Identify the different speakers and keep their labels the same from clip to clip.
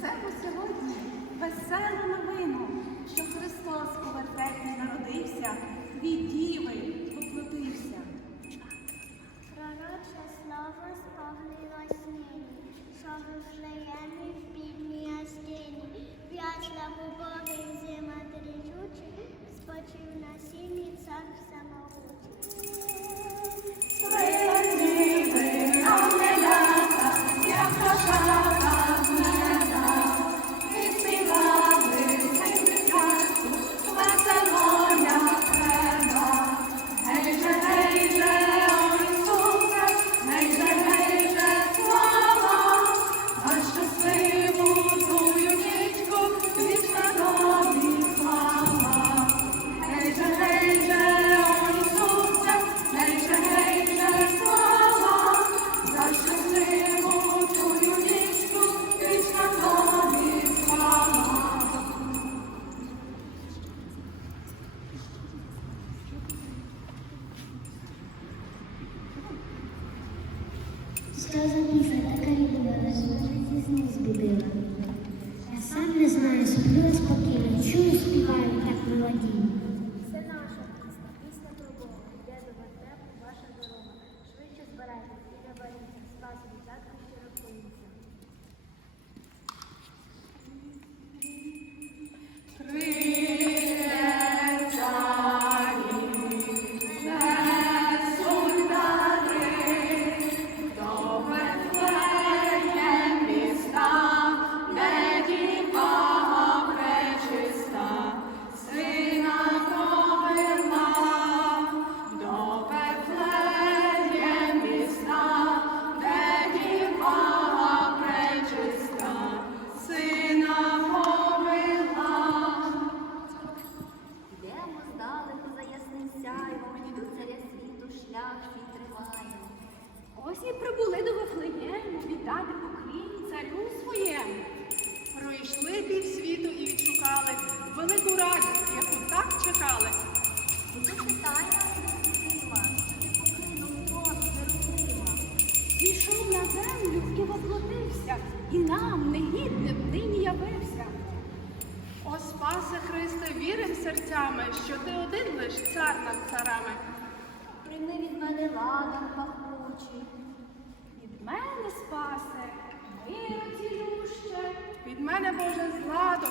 Speaker 1: servo, servo, servo, servo, servo, Сам не
Speaker 2: знаю, сплю я спокійно, чую, співаю так
Speaker 3: мелодійно.
Speaker 2: О, спасе Христе, вірим серцями, що ти один лиш цар над царами.
Speaker 4: Прийми від мене ладан пахучий.
Speaker 3: Від мене спасе, миру цілюще.
Speaker 2: Від мене Боже зладо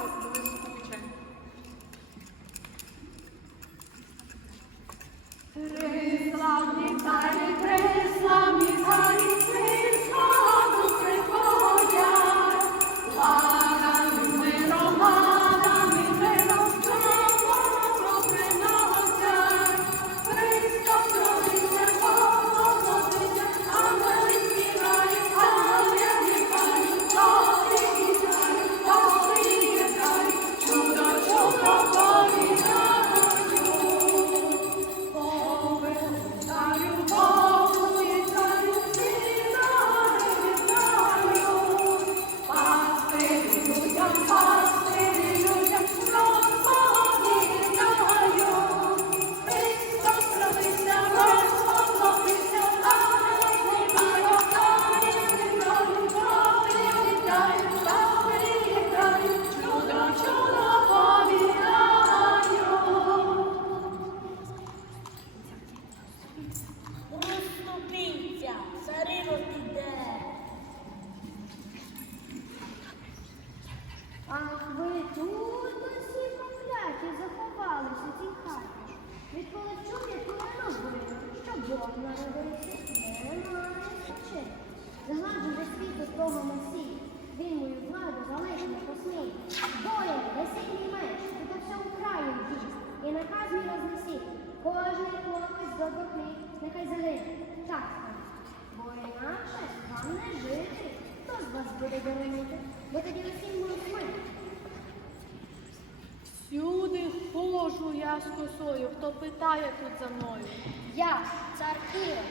Speaker 5: причин. Згладжує світу того Месії, він мою владу залишити не посміє. Боя, весільний меч, і по всьому краю йдіть, і наказ мій рознесіть. Кожний хлопець до хліб, нехай загине. Так, бо інакше вам не жити. Хто з вас буде боронити? Бо тоді усім буде смерть.
Speaker 2: Всюди хожу я з косою, хто питає тут за мною.
Speaker 5: Я, цар Києва,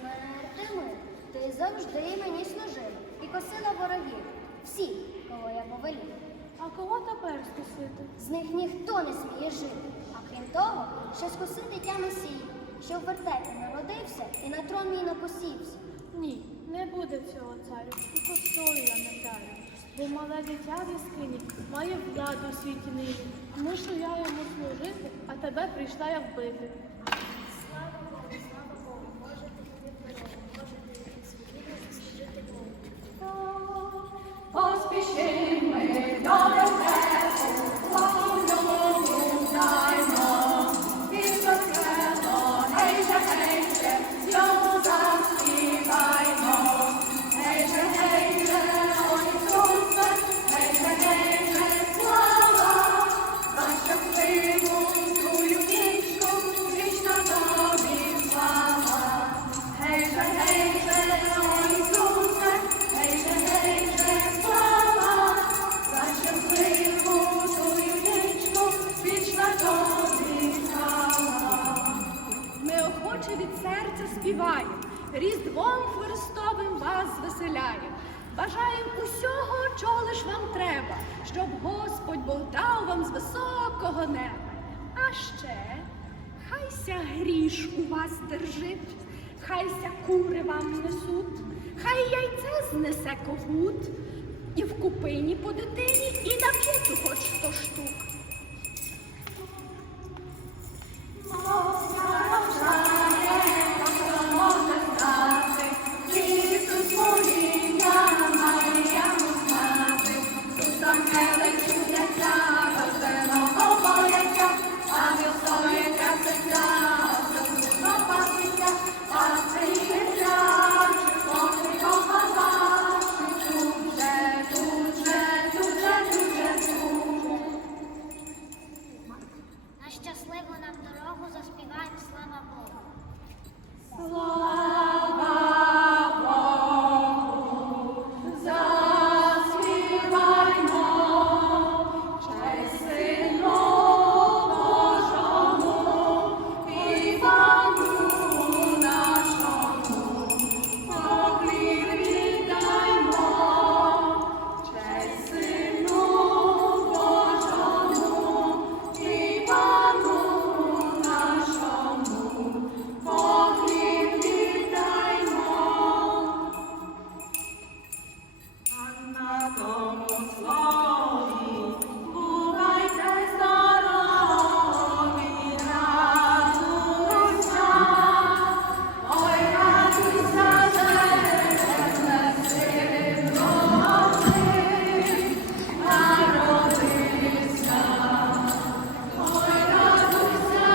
Speaker 5: смертими, ти завжди мені служив і косила ворогів. Всі, кого я повелів.
Speaker 2: А кого тепер скусити?
Speaker 5: З них ніхто не сміє жити. А крім того, ще скосити дитя Месії, що в вертепі народився і на трон мій напосівся.
Speaker 2: Ні, не буде цього царю, і косою я не вдарю. Бо мале дитя в яскині має владу у світі нині. Мушу я йому служити, а тебе прийшла я вбити. Різдвом Христовим вас звеселяємо. Бажаєм усього, чого лиш вам треба, щоб Господь Бог дав вам з високого неба. А ще хайся гріш у вас держить, хайся кури вам несуть, хай яйце знесе когут, і в купині по дитині, і на п'яту хоч сто штук.